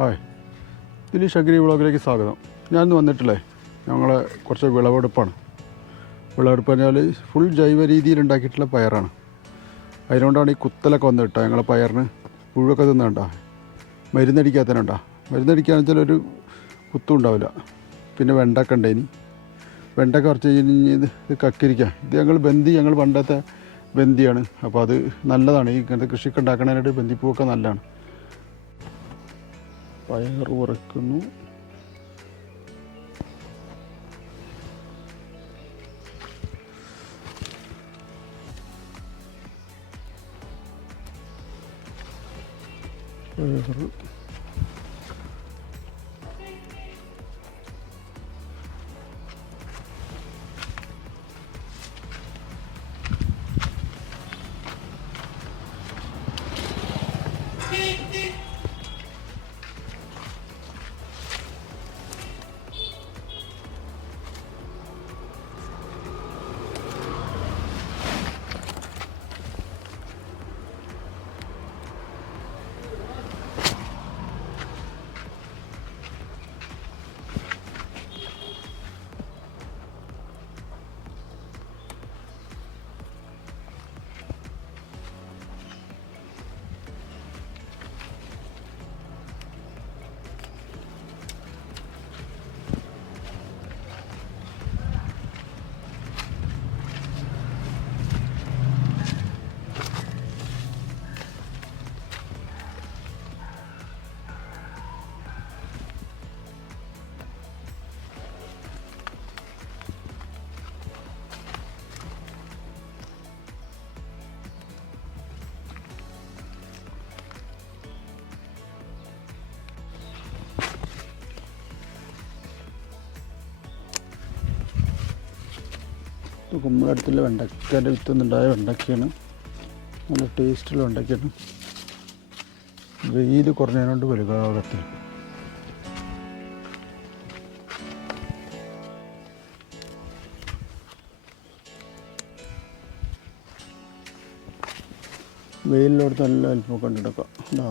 Hi, Dileesh agri വ്ളോഗിലേക്ക് സ്വാഗതം. ഞാനിന്ന് വന്നിട്ടില്ലേ ഞങ്ങളെ കുറച്ച് വിളവെടുപ്പാണ്. വിളവെടുപ്പ് പറഞ്ഞാൽ ഫുൾ ജൈവ രീതിയിൽ ഉണ്ടാക്കിയിട്ടുള്ള പയറാണ്. അതിനുകൊണ്ടാണ് ഈ കുത്തലൊക്കെ വന്ന് കിട്ടുക. ഞങ്ങളെ പയറിന് പുഴുവൊക്കെ തിന്നണ്ട, മരുന്നടിക്കാത്തതിനുണ്ടാ. മരുന്നടിക്കാന്ന് വെച്ചാൽ ഒരു കുത്തും ഉണ്ടാവില്ല. പിന്നെ വെണ്ടക്ക ഉണ്ടേനി, വെണ്ടക്ക കുറച്ച് കഴിഞ്ഞ് ഇത് കക്കിരിക്ക. ഇത് ഞങ്ങൾ പണ്ടത്തെ ബന്ദിയാണ്. അപ്പോൾ അത് നല്ലതാണ്. ഈ ഇങ്ങനത്തെ കൃഷിയൊക്കെ ഉണ്ടാക്കണതിനായിട്ട് ബന്ദിപ്പൂവൊക്കെ നല്ലതാണ്. പയർ ഉറക്കുന്നു. പയർ കുമ്പളടുത്തുള്ള വെണ്ടക്കേൻ്റെ വിത്തുന്നുണ്ടായ വെണ്ടക്കയാണ്. നല്ല ടേസ്റ്റുള്ള വെണ്ടക്കയാണ്. വെയിൽ കുറഞ്ഞതുകൊണ്ട് വലുതാകത്തിൽ. വെയിലിലോടത്ത് നല്ല അല്പം കണ്ടെടുക്കാം. എന്താ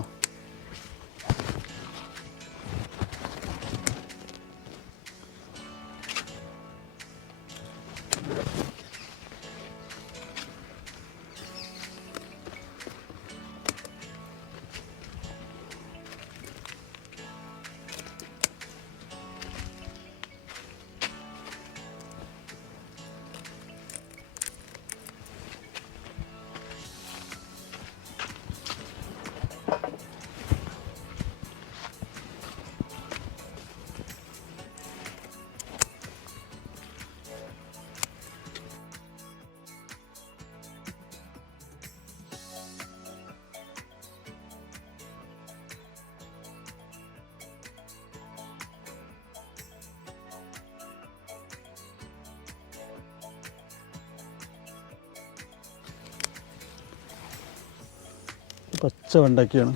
പച്ച വെണ്ടയ്ക്കയാണ്.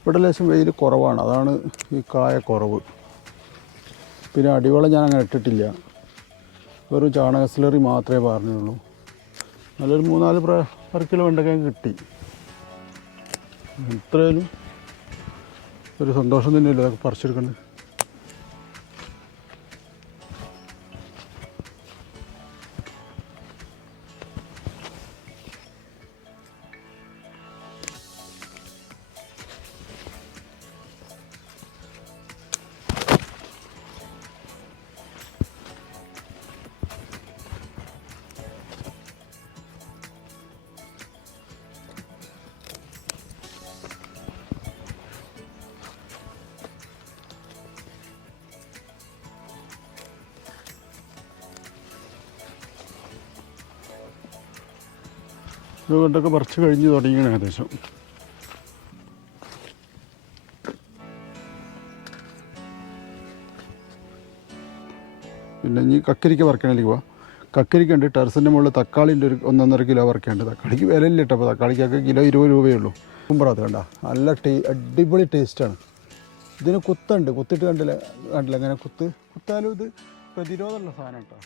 ഇവിടെ ലേശം വെയിൽ കുറവാണ്, അതാണ് ഈ കായ കുറവ്. പിന്നെ അടിവളം ഞാൻ അങ്ങനെ ഇട്ടിട്ടില്ല, വെറും ചാണക സ്ലറി മാത്രമേ പറഞ്ഞുള്ളൂ. നല്ലൊരു 3-4 കിലോ വെണ്ടയ്ക്ക കിട്ടി. ഇത്രയും ഒരു സന്തോഷം തന്നെയല്ലേ അതൊക്കെ പറിച്ചെടുക്കേണ്ടത്. ഇതുകൊണ്ടൊക്കെ പറിച്ച് കഴിഞ്ഞ് തുടങ്ങിയാണ് ഏകദേശം. പിന്നെ ഇനി കക്കരിക്ക പറിക്കണമെങ്കിൽ പോവാം. കക്കരിക്ക ഉണ്ട്. ടെറസിൻ്റെ മുകളിൽ തക്കാളിൻ്റെ ഒരു 1-1.5 കിലോ പറിക്കുന്നുണ്ട്. തക്കാളിക്ക് വിലയില്ല കേട്ടോ. അപ്പോൾ തക്കാളിക്കൊക്കെ കിലോ 20 രൂപയേ ഉള്ളൂ. കുമ്പറത്ത് കണ്ട നല്ല അടിപൊളി ടേസ്റ്റാണ്. ഇതിന് കുത്തുണ്ട്, കുത്തിട്ട് കണ്ടില്ല അങ്ങനെ കുത്താലും ഇത് പ്രതിരോധമുള്ള സാധനം കേട്ടോ.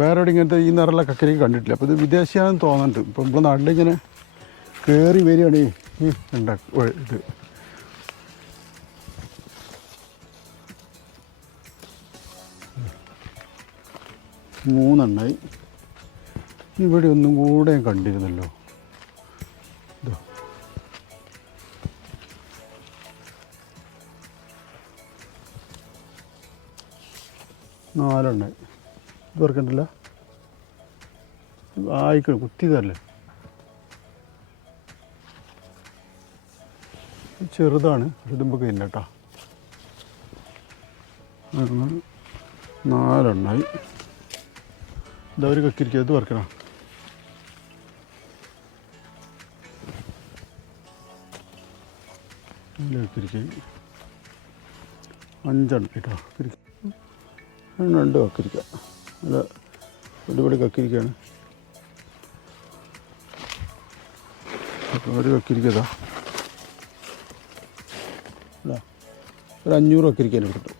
വേറെ എവിടെ ഇങ്ങനത്തെ ഈ നിറമുള്ള കക്കരിക്ക കണ്ടിട്ടില്ല. അപ്പോൾ ഇത് വിദേശിയാണെന്ന് തോന്നുന്നുണ്ട്. ഇപ്പം നമ്മുടെ നാട്ടിലിങ്ങനെ കയറി വരികയാണ് ഈ ഇത്. മൂന്നെണ്ണായി. ഇവിടെ ഒന്നും കൂടെ കണ്ടിരുന്നല്ലോ. ഇതോ നാലെണ്ണായി. ഇത് ഓർക്കണ്ടല്ല, ആയിക്കണം കുത്തിയതല്ലേ. ചെറുതാണ്, ഇതുമ്പോൾ ഇല്ല കേട്ടോ. നാലെണ്ണായി. ഇതാ ഒരു കക്കിരിക്കുക. ഇത് വറക്കണം. കക്കിരിക്ക 5 കേട്ടോ. കക്കിരിക്ക 2 കക്കിരിക്ക. നല്ല അടിപൊളി കക്കിരിക്കയാണ്. അപ്പോൾ ഒരു കക്കിരിക്ക ഇതാ അല്ല ഒരു 500 കക്കിരിക്കാൻ കിട്ടും.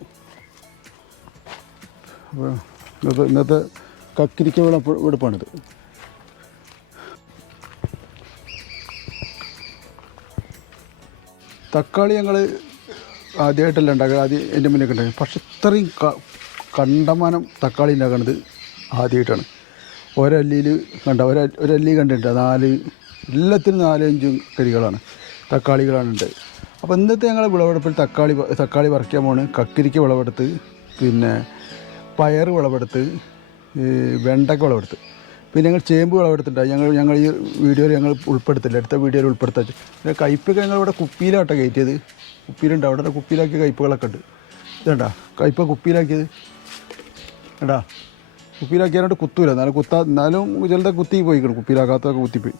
അപ്പോൾ ഇന്നത്തെ കക്കിരിക്ക വെടുപ്പാണിത്. തക്കാളി ഞങ്ങൾ ആദ്യമായിട്ടല്ല ഉണ്ടാക്കുക. ആദ്യം എൻ്റെ മുന്നേ ഉണ്ടായി. പക്ഷെ ഇത്രയും കണ്ടമാനം തക്കാളി ഉണ്ടാക്കുന്നത് ആദ്യമായിട്ടാണ്. ഒരല്ലിയിൽ കണ്ട ഒരല്ലി കണ്ടിട്ടുണ്ട്. 4 എല്ലാത്തിനും 4-5 കരികളാണ്, തക്കാളികളാണ് ഉണ്ട്. അപ്പോൾ ഇന്നത്തെ ഞങ്ങൾ വിളവെടുപ്പിൽ തക്കാളി പറിക്കാൻ പോണ്. കക്കിരിക്ക വിളവെടുത്ത്, പിന്നെ പയർ വിളവെടുത്ത്, വെണ്ടയ്ക്ക വിളവെടുത്ത്, പിന്നെ ഞങ്ങൾ ചേമ്പ് വിളവെടുത്തിട്ടുണ്ട്. ഞങ്ങൾ ഈ വീഡിയോയിൽ ഞങ്ങൾ ഉൾപ്പെടുത്തില്ല, അടുത്ത വീഡിയോയിൽ ഉൾപ്പെടുത്താൻ. പിന്നെ കയ്പ്പൊക്കെ ഞങ്ങളിവിടെ കുപ്പിയിലാട്ടോ കയറ്റിയത്. കുപ്പിയിലുണ്ട്, അവിടെ കുപ്പിയിലാക്കിയ കയ്പ്പുകളൊക്കെ ഉണ്ട്. ഇതേണ്ടാ കയ്പ കുപ്പിയിലാക്കിയത് എടാ. കുപ്പിയിലാക്കിയാലോട്ട് കുത്തൂല, എന്നാലും ചിലത്തെ കുത്തി പോയിക്കണം, കുപ്പിയിലാക്കാത്തൊക്കെ കുത്തിപ്പോയി.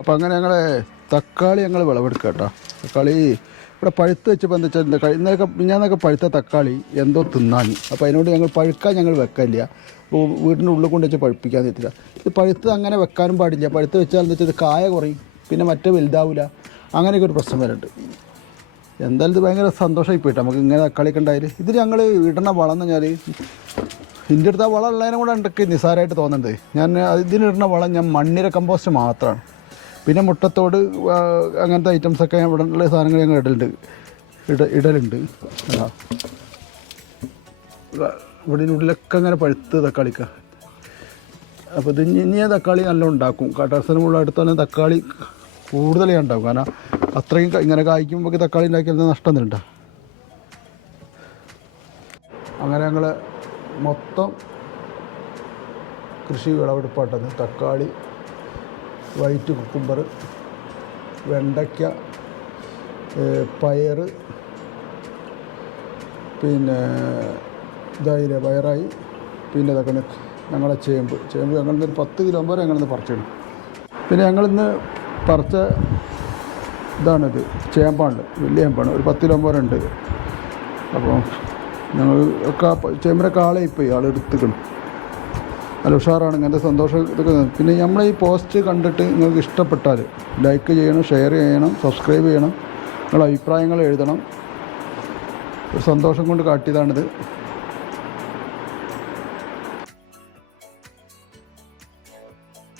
അപ്പോൾ അങ്ങനെ തക്കാളി ഞങ്ങൾ വിളവെടുക്കുക കേട്ടോ. തക്കാളി ഇവിടെ പഴുത്ത് വെച്ചപ്പോൾ എന്താ വെച്ചാൽ ഞാനൊക്കെ പഴുത്ത തക്കാളി എന്തോ തിന്നാൻ. അപ്പോൾ അതിനോട് ഞങ്ങൾ പഴുക്കാൻ ഞങ്ങൾ വെക്കില്ല. അപ്പോൾ വീടിൻ്റെ ഉള്ളിൽ കൊണ്ട് വെച്ച് പഴുപ്പിക്കാൻ പറ്റില്ല. ഇത് പഴുത്ത് അങ്ങനെ വെക്കാനും പാടില്ല. പഴുത്ത് വെച്ചാൽ എന്താ വെച്ചാൽ ഇത് കായ കുറയും, പിന്നെ മറ്റേ വലുതാവില്ല. അങ്ങനെയൊക്കെ ഒരു പ്രശ്നം വരുന്നുണ്ട്. എന്തായാലും ഇത് ഭയങ്കര സന്തോഷമായി പോയിട്ട് നമുക്ക് ഇങ്ങനെ തക്കാളിയൊക്കെ ഉണ്ടായാൽ. ഇത് ഞങ്ങൾ ഇടുന്ന വളം എന്ന് പറഞ്ഞാൽ ഇതിൻ്റെ അടുത്ത് ആ വളം ഉള്ളതിനെ കൂടെ ഉണ്ടൊക്കെ നിസ്സാരമായിട്ട് തോന്നുന്നുണ്ട്. ഇതിനിടുന്ന വളം ഞാൻ മണ്ണിര കമ്പോസ്റ്റ് മാത്രമാണ്. പിന്നെ മുട്ടത്തോട് അങ്ങനത്തെ ഐറ്റംസൊക്കെ ഇവിടെ ഉള്ള സാധനങ്ങൾ ഞങ്ങൾ ഇടലുണ്ട്. ഇവിടെ ഉള്ളിലൊക്കെ അങ്ങനെ പഴുത്ത് തക്കാളിക്ക. അപ്പോൾ ഇത് ഇനി തക്കാളി നല്ല ഉണ്ടാക്കും. ടെറസിനുള്ള അടുത്ത് തന്നെ തക്കാളി കൂടുതലേ ഉണ്ടാകും. കാരണം അത്രയും ഇങ്ങനെ കായ്ക്കുമ്പോൾ തക്കാളി ഉണ്ടാക്കിയാൽ നഷ്ടം തരണ്ട. അങ്ങനെ ഞങ്ങൾ മൊത്തം കൃഷി വിളവെടുപ്പാട്ടത്. തക്കാളി, വൈറ്റ് കുക്കുംബർ, വെണ്ടയ്ക്ക, പയർ, പിന്നെ ഇതായില്ലേ പയറായി. പിന്നെ ഇതൊക്കെ ഞങ്ങളെ ചേമ്പ് ഞങ്ങളിന്നൊരു 10 കിലോ വരെ ഞങ്ങളിന്ന് പറിച്ചിടും. പിന്നെ ഞങ്ങളിന്ന് പറിച്ച ഇതാണിത്, ചേമ്പാണ്, വലിയ ചേമ്പാണ്. ഒരു 10 കിലോ വരെ ഉണ്ട്. അപ്പോൾ ഞങ്ങൾ ഒക്കെ ചേമ്പിനെ കാളയിപ്പോയി ആളെടുത്തിക്കണം. നല്ല ഉഷാറാണ്. ഇങ്ങനത്തെ സന്തോഷം ഇതൊക്കെ. പിന്നെ നമ്മളെ ഈ പോസ്റ്റ് കണ്ടിട്ട് നിങ്ങൾക്ക് ഇഷ്ടപ്പെട്ടാൽ ലൈക്ക് ചെയ്യണം, ഷെയർ ചെയ്യണം, സബ്സ്ക്രൈബ് ചെയ്യണം, നിങ്ങളുടെ അഭിപ്രായങ്ങൾ എഴുതണം. ഒരു സന്തോഷം കൊണ്ട് കാട്ടിയതാണിത്.